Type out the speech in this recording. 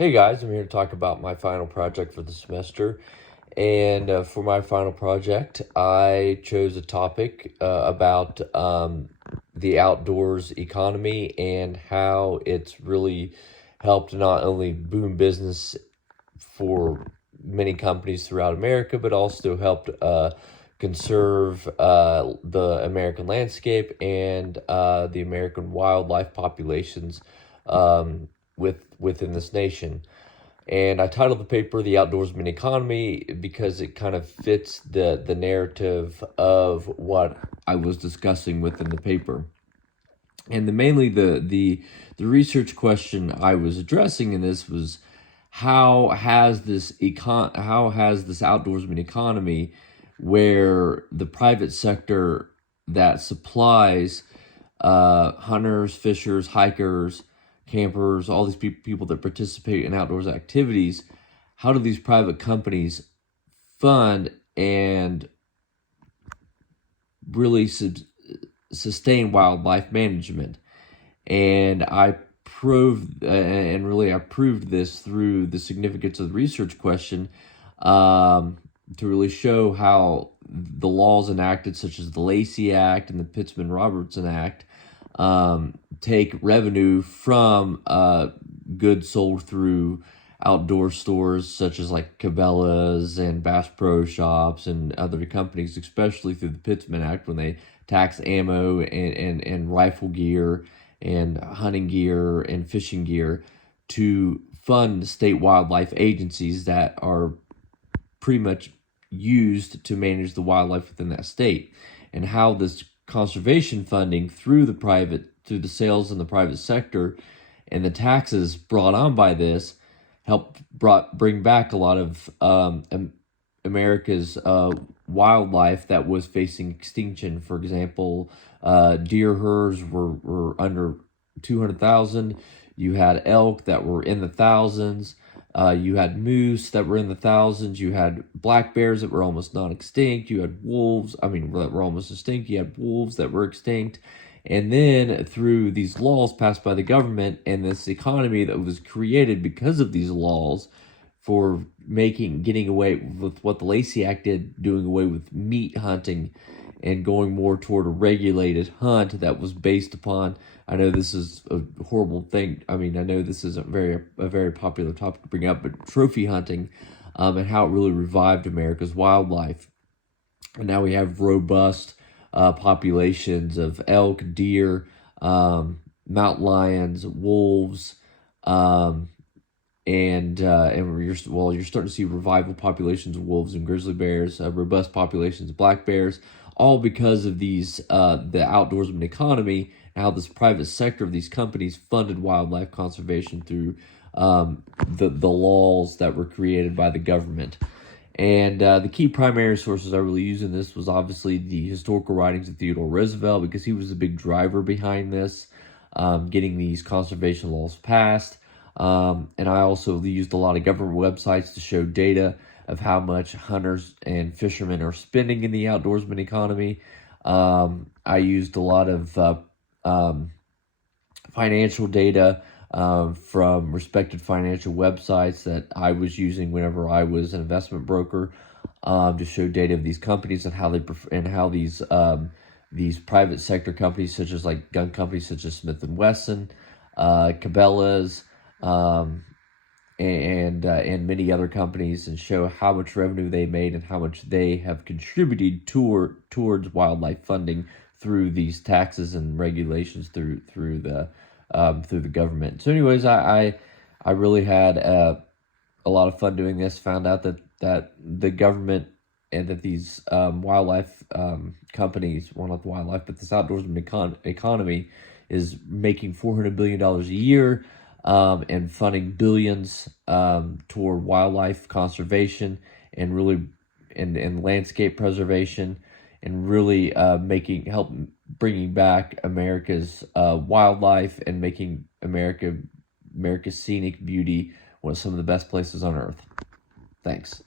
Hey guys, I'm here to talk about my final project for the semester. And for my final project, I chose a topic about the outdoors economy and how it's really helped not only boom business for many companies throughout America, but also helped conserve the American landscape and the American wildlife populations within this nation. And I titled the paper "The Outdoorsman Economy" because it kind of fits the narrative of what I was discussing within the paper. And mainly the research question I was addressing in this was how has this outdoorsman economy, where the private sector that supplies hunters, fishers, hikers, campers, all these people that participate in outdoors activities, how do these private companies fund and really sustain wildlife management? And I proved this through the significance of the research question, to really show how the laws enacted, such as the Lacey Act and the Pittsman-Robertson Act, take revenue from goods sold through outdoor stores such as like Cabela's and Bass Pro Shops and other companies, especially through the Pittsman Act, when they tax ammo and rifle gear and hunting gear and fishing gear to fund state wildlife agencies that are pretty much used to manage the wildlife within that state. And how this conservation funding through the sales in the private sector and the taxes brought on by this bring back a lot of America's wildlife that was facing extinction. For example, deer herds were under 200,000. You had elk that were in the thousands. You had moose that were in the thousands. You had black bears that were almost non-extinct. You had wolves, that were almost extinct. You had wolves that were extinct. And then through these laws passed by the government and this economy that was created because of these laws for getting away with what the Lacey Act did, doing away with meat hunting and going more toward a regulated hunt that was based upon, I know this is a horrible thing. I know this isn't a very popular topic to bring up, but trophy hunting, and how it really revived America's wildlife. And now we have robust populations of elk, deer, mountain lions, wolves, and you're starting to see revival populations of wolves and grizzly bears, robust populations of black bears, all because of the outdoorsman economy and how this private sector of these companies funded wildlife conservation through the laws that were created by the government. And the key primary sources I really used in this was obviously the historical writings of Theodore Roosevelt, because he was a big driver behind this, getting these conservation laws passed. And I also used a lot of government websites to show data of how much hunters and fishermen are spending in the outdoorsman economy. I used a lot of financial data from respected financial websites that I was using whenever I was an investment broker, to show data of these companies and how these private sector companies, such as like gun companies such as Smith and Wesson, Cabela's, and many other companies, and show how much revenue they made and how much they have contributed towards wildlife funding through these taxes and regulations through the government. So anyways, I really had a lot of fun doing this. Found out that the government and that these wildlife companies, well, not the wildlife, but this outdoorsman economy is making $400 billion a year, and funding billions toward wildlife conservation and really and landscape preservation, and really bringing back America's wildlife and making America's scenic beauty one of some of the best places on earth. Thanks.